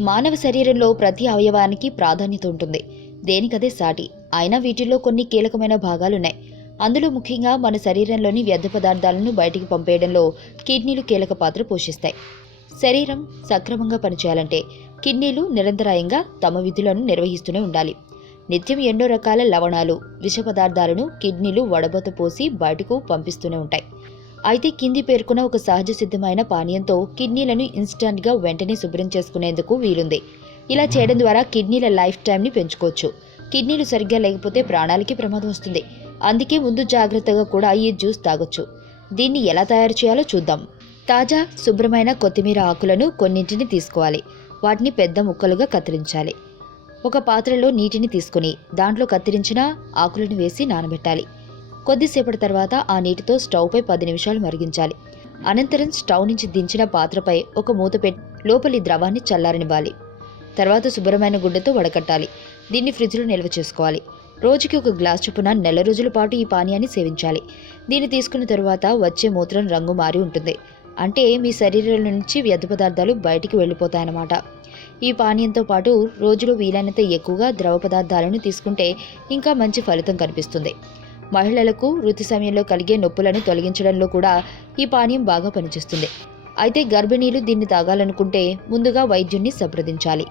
మానవ శరీరంలో ప్రతి అవయవానికి ప్రాధాన్యత ఉంటుంది. దేనికదే సాటి. అయినా వీటిల్లో కొన్ని కీలకమైన భాగాలున్నాయి. అందులో ముఖ్యంగా మన శరీరంలోని వ్యర్థ పదార్థాలను బయటికి పంపేయడంలో కిడ్నీలు కీలక పాత్ర పోషిస్తాయి. శరీరం సక్రమంగా పనిచేయాలంటే కిడ్నీలు నిరంతరాయంగా తమ విధులను నిర్వహిస్తూనే ఉండాలి. నిత్యం ఎన్నో రకాల లవణాలు విష పదార్థాలను కిడ్నీలు వడబోత పోసి బయటకు పంపిస్తూనే ఉంటాయి. అయితే కింది పేర్కొన్న ఒక సహజ సిద్ధమైన పానీయంతో కిడ్నీలను ఇన్స్టంట్గా వెంటనే శుభ్రం చేసుకునేందుకు వీలుంది. ఇలా చేయడం ద్వారా కిడ్నీల లైఫ్ టైంని పెంచుకోవచ్చు. కిడ్నీలు సరిగ్గా లేకపోతే ప్రాణాలకి ప్రమాదం వస్తుంది. అందుకే ముందు జాగ్రత్తగా కూడా ఈ జ్యూస్ తాగొచ్చు. దీన్ని ఎలా తయారు చేయాలో చూద్దాం. తాజా శుభ్రమైన కొత్తిమీర ఆకులను కొన్నింటిని తీసుకోవాలి. వాటిని పెద్ద ముక్కలుగా కత్తిరించాలి. ఒక పాత్రలో నీటిని తీసుకుని దాంట్లో కత్తిరించిన ఆకులను వేసి నానబెట్టాలి. కొద్దిసేపటి తర్వాత ఆ నీటితో స్టవ్పై పది నిమిషాలు మరిగించాలి. అనంతరం స్టవ్ నుంచి దించిన పాత్రపై ఒక మూత పెట్టి లోపలి ద్రవాన్ని చల్లారనివ్వాలి. తర్వాత శుభ్రమైన గుడ్డతో వడకట్టాలి. దీన్ని ఫ్రిడ్జ్లో నిల్వ చేసుకోవాలి. రోజుకి ఒక గ్లాస్ చొప్పున నెల రోజుల పాటు ఈ పానీయాన్ని సేవించాలి. దీన్ని తీసుకున్న తరువాత వచ్చే మూత్రం రంగు మారి ఉంటుంది. అంటే మీ శరీరం నుంచి వ్యర్థ పదార్థాలు బయటికి వెళ్ళిపోతాయన్నమాట. ఈ పానీయంతో పాటు రోజులో వీలైనంత ఎక్కువగా ద్రవ పదార్థాలను తీసుకుంటే ఇంకా మంచి ఫలితం కనిపిస్తుంది. మహిళలకు ఋతు సమయంలో కలిగే నొప్పులను తొలగించడంలో కూడా ఈ పానీయం బాగా పనిచేస్తుంది. అయితే గర్భిణీలు దీన్ని తాగాలనుకుంటే ముందుగా వైద్యుణ్ణి సంప్రదించాలి.